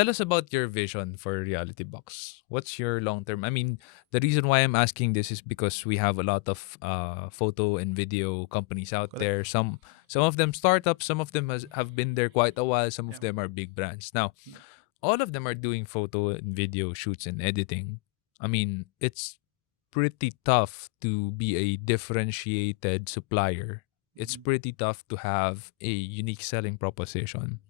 tell us about your vision for Reality Box. What's your long-term? I mean, the reason why I'm asking this is because we have a lot of photo and video companies out Correct. there. Some of them startups, some of them have been there quite a while, some of Yeah. them are big brands. Now, all of them are doing photo and video shoots and editing. I mean, it's pretty tough to be a differentiated supplier. It's pretty tough to have a unique selling proposition.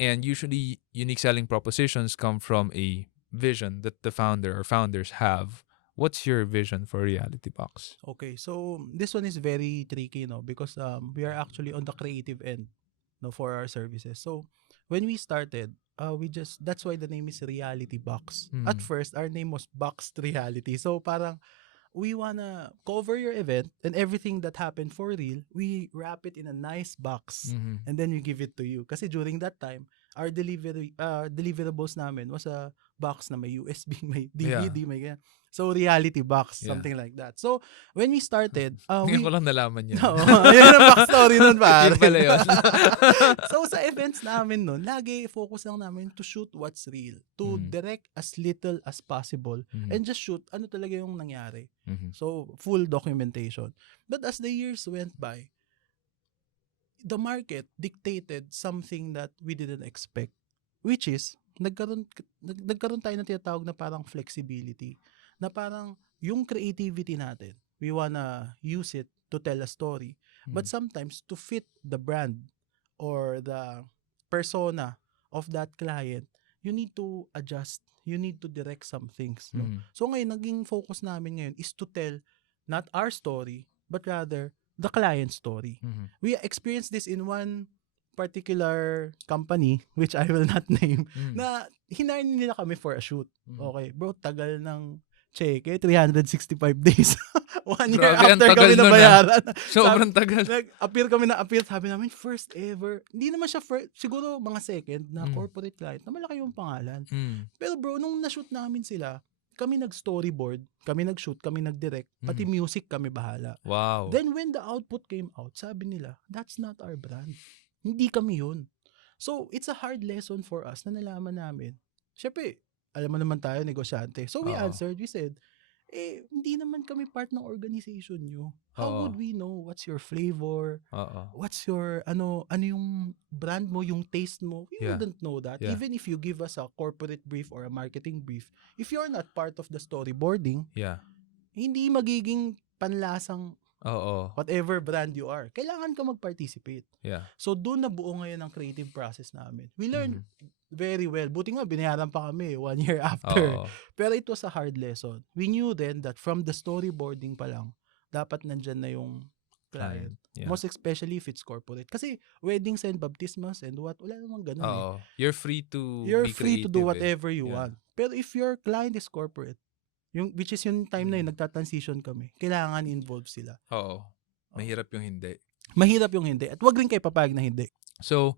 And usually, unique selling propositions come from a vision that the founder or founders have. What's your vision for Reality Box? Okay, so this one is very tricky, no, because we are actually on the creative end, no, for our services. So when we started, we just that's why the name is Reality Box. At Mm. first, our name was Boxed Reality. So parang we wanna cover your event and everything that happened for real, we wrap it in a nice box Mm-hmm. and then we give it to you. Kasi during that time, our deliverables namin was a box na may USB, may Yeah. DVD, may ganyan. So reality box, Yeah. something like that. So when we started, Ngayon ko we lang nalaman yan. no, yun ang backstory nun, pare. Yun pala yun. So, sa events namin nun, lagi focus lang namin to shoot what's real. To Mhm. direct as little as possible. Mhm. And just shoot ano talaga yung nangyari. Mhm. So, full documentation. But as the years went by, the market dictated something that we didn't expect. Which is, nagkaroon tayo ng tinatawag na parang flexibility. Na parang yung creativity natin, we wanna use it to tell a story. But sometimes, to fit the brand or the persona of that client, you need to adjust. You need to direct some things. No? Mhm. So ngayon, naging focus namin ngayon is to tell not our story, but rather the client's story. Mhm. We experienced this in one particular company, which I will not name, Mhm. na hinire nila kami for a shoot. Mhm. Okay, bro, tagal ng cheque, 365 days. 1 year Grabe, ang after tagal kami nun, nabayaran. Sobrang tagal. Nag-appear kami na appear, sabi namin, first ever. Hindi naman siya first, siguro mga second na Mm. corporate client na malaki yung pangalan. Mm. Pero bro, nung na-shoot namin sila, kami nag-storyboard, kami nag-shoot, kami nag-direct, pati music kami bahala. Wow. Then when the output came out, sabi nila, that's not our brand. Hindi kami yun. So, it's a hard lesson for us na nalaman namin. Siyempre, alam mo naman tayo, negosyante. So, we Oo. answered, we said, hindi naman kami part ng organization nyo. How Oo. would we know what's your flavor? Oo. What's your, ano yung brand mo, yung taste mo? We Yeah. wouldn't know that. Yeah. Even if you give us a corporate brief or a marketing brief, if you're not part of the storyboarding, Yeah. hindi magiging panlasang Oo. whatever brand you are. Kailangan ka mag-participate. Yeah. So, doon nabuo ngayon ang creative process namin. We learned very well. Buti nga, binayaran pa kami 1 year after. Oo. Pero it was a hard lesson. We knew then that from the storyboarding pa lang, dapat nandyan na yung client. Yeah. Most especially if it's corporate. Kasi weddings and baptismas and what, wala namang ganun eh. Oo. You're free to You're be free to creative do whatever you Yeah. want. Pero if your client is corporate, which is yung time na yun, nagta-transition kami, kailangan involved sila. Oo. Mahirap yung hindi. Mahirap yung hindi. At wag rin kayo papayag na hindi. So,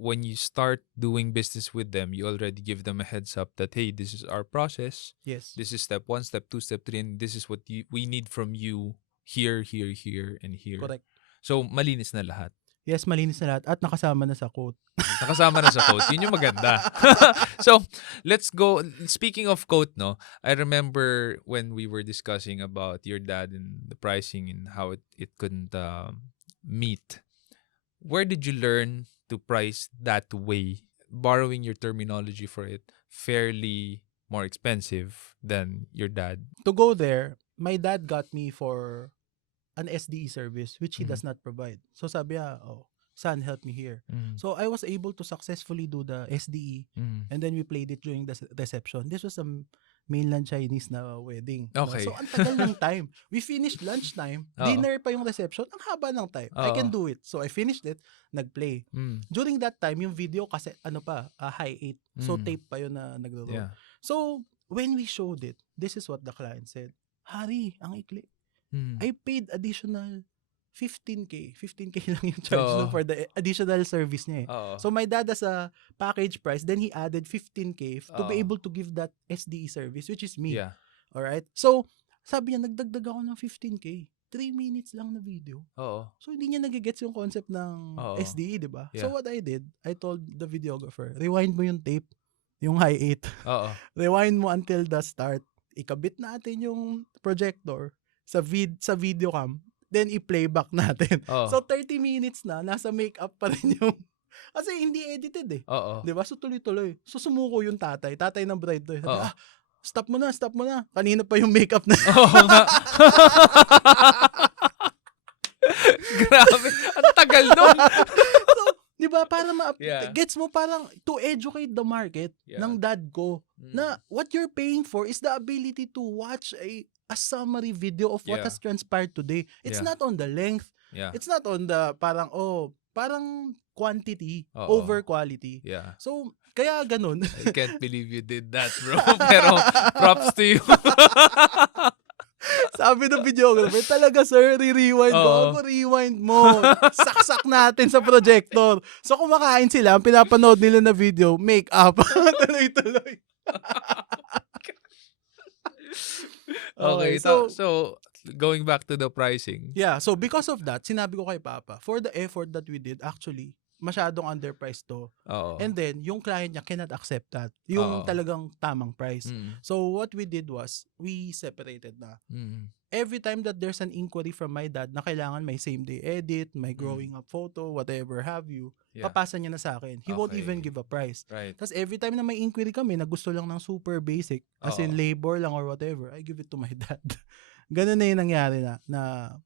when you start doing business with them, you already give them a heads up that, hey, this is our process. Yes. This is step 1, step 2, step 3, and this is what we need from you here, here, here, and here. Correct. So, malinis na lahat. Yes, malinis na lahat. At nakasama na sa quote. Nakasama na sa quote. Yun yung maganda. So, let's go. Speaking of quote, no, I remember when we were discussing about your dad and the pricing and how it couldn't meet. Where did you learn to price that way? Borrowing your terminology for it, fairly more expensive than your dad. To go there, my dad got me for an SDE service which he does not provide. So sabi niya, son, help me here. So I was able to successfully do the SDE and then we played it during the reception. This was a mainland Chinese na wedding. Okay. So ang tagal ng time. We finished lunchtime, dinner pa yung reception, ang haba ng time. I can do it. So I finished it, nag-play. During that time, yung video kasi high 8. So tape pa yun na nagro-roll. Yeah. So when we showed it, this is what the client said. Hari, ang ikli. I paid additional 15K. 15K lang yung charge for the additional service niya eh. So my dad has a package price, then he added 15K to be able to give that SDE service, which is me. Yeah. Alright? So, sabi niya, nagdagdag ako ng 15K. 3 minutes lang na video. Oo. So, hindi niya nagigets yung concept ng Oo. SDE, di ba? So, Yeah. what I did, I told the videographer, rewind mo yung tape, yung high 8. Oo. Rewind mo until the start. Ikabit natin yung projector sa video cam, then i-playback natin. Oo. So, 30 minutes na, nasa makeup pa rin yung... Kasi hindi edited eh. Oo. Di ba? So, tuloy-tuloy. So, sumuko yung tatay ng bride to. Sabi, Oo. stop mo na. Kanina pa yung makeup na. Oo nga. Grabe. Ang tagal nun. So, di ba, para Yeah. gets mo parang to educate the market ng dad ko na what you're paying for is the ability to watch a summary video of what Yeah. has transpired today. It's Yeah. not on the length. Yeah. It's not on the parang quantity Oo. over quality. Yeah. So, kaya ganun. I can't believe you did that, bro. Pero props to you. Sabi ng videographer, talaga sir, re-rewind ko. Oo. Ako, rewind mo. Saksak natin sa projector. So, kumakain sila, ang pinapanood nila na video, make up. Tuloy-tuloy. Okay, so going back to the pricing. Yeah, so because of that, sinabi ko kay Papa, for the effort that we did, actually, masyadong underpriced to. Oo. And then, yung client niya cannot accept that. Yung Oo. talagang tamang price. Mm. So, what we did was, we separated na. Mm. Every time that there's an inquiry from my dad na kailangan may same-day edit, may growing up photo, whatever have you, Yeah. papasa niya na sa akin. He won't Okay. even give a price. Right. Tapos every time na may inquiry kami na gusto lang ng super basic, as in Oo. labor lang or whatever, I give it to my dad. Ganun na yung nangyari na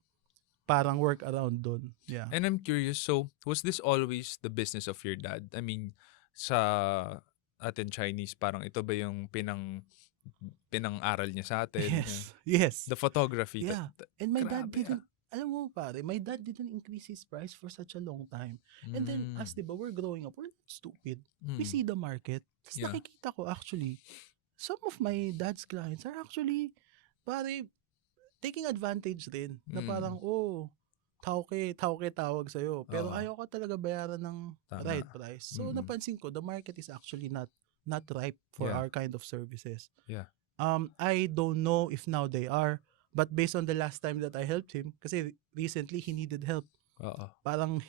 parang work around doon. Yeah. And I'm curious, so was this always the business of your dad? I mean, sa atin Chinese, parang ito ba yung pinang-aral niya sa atin? Yes. The photography. Yeah. And my dad Grabe, didn't, alam mo pare, my dad didn't increase his price for such a long time. And then, as diba, we're growing up, we're not stupid. We see the market. Tapos Yeah. nakikita ko actually, some of my dad's clients are actually, pare, taking advantage din. Na parang, tauke tawag sa'yo. Pero Oo. ayaw ka talaga bayaran ng Tama. right price. So, napansin ko, the market is actually not ripe for Yeah. our kind of services. Yeah. I don't know if now they are, but based on the last time that I helped him, kasi recently he needed help. Oo. Parang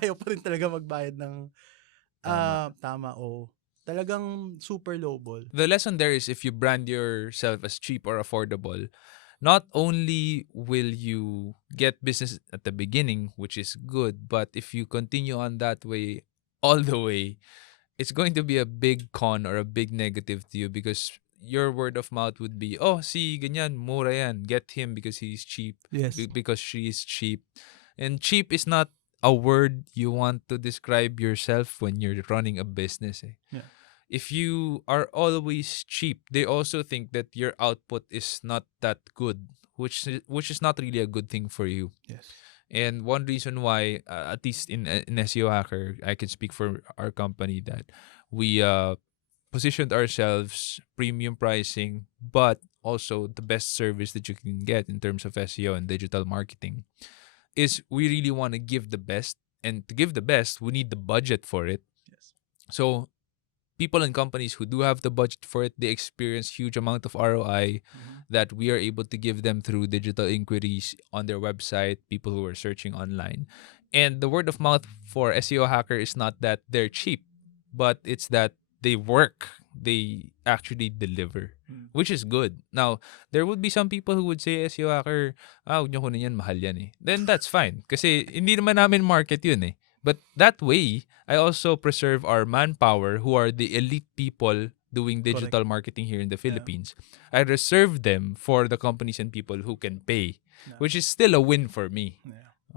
ayaw pa rin talaga magbayad ng tama o talagang super lowball. The lesson there is if you brand yourself as cheap or affordable, not only will you get business at the beginning, which is good, but if you continue on that way all the way, it's going to be a big con or a big negative to you because your word of mouth would be, oh, see, ganyan, mura yan. Get him because he's cheap. Yes. Because she's cheap. And cheap is not a word you want to describe yourself when you're running a business. Yeah. If you are always cheap, they also think that your output is not that good, which is not really a good thing for you. Yes. And one reason why, at least in SEO Hacker, I can speak for our company that we positioned ourselves premium pricing, but also the best service that you can get in terms of SEO and digital marketing is we really want to give the best. And to give the best, we need the budget for it. Yes. So people and companies who do have the budget for it, they experience huge amount of ROI that we are able to give them through digital inquiries on their website, people who are searching online. And the word of mouth for SEO Hacker is not that they're cheap, but it's that they work. They actually deliver, which is good. Now, there would be some people who would say, SEO Hacker, huwag niyo kunin yan, mahal yan eh. Then that's fine. Kasi hindi naman namin market yun eh. But that way, I also preserve our manpower who are the elite people doing digital marketing here in the Philippines. I reserve them for the companies and people who can pay, which is still a win for me. Yeah.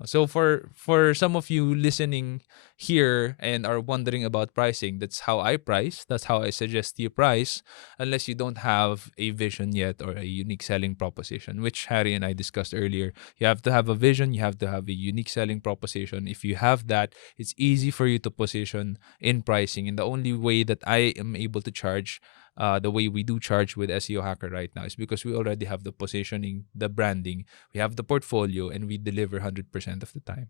So for some of you listening here and are wondering about pricing, that's how I price. That's how I suggest you price, unless you don't have a vision yet or a unique selling proposition, which Harry and I discussed earlier. You have to have a vision. You have to have a unique selling proposition. If you have that, it's easy for you to position in pricing. And the only way that I am able to charge the way we do charge with SEO Hacker right now is because we already have the positioning, the branding, we have the portfolio, and we deliver 100% of the time.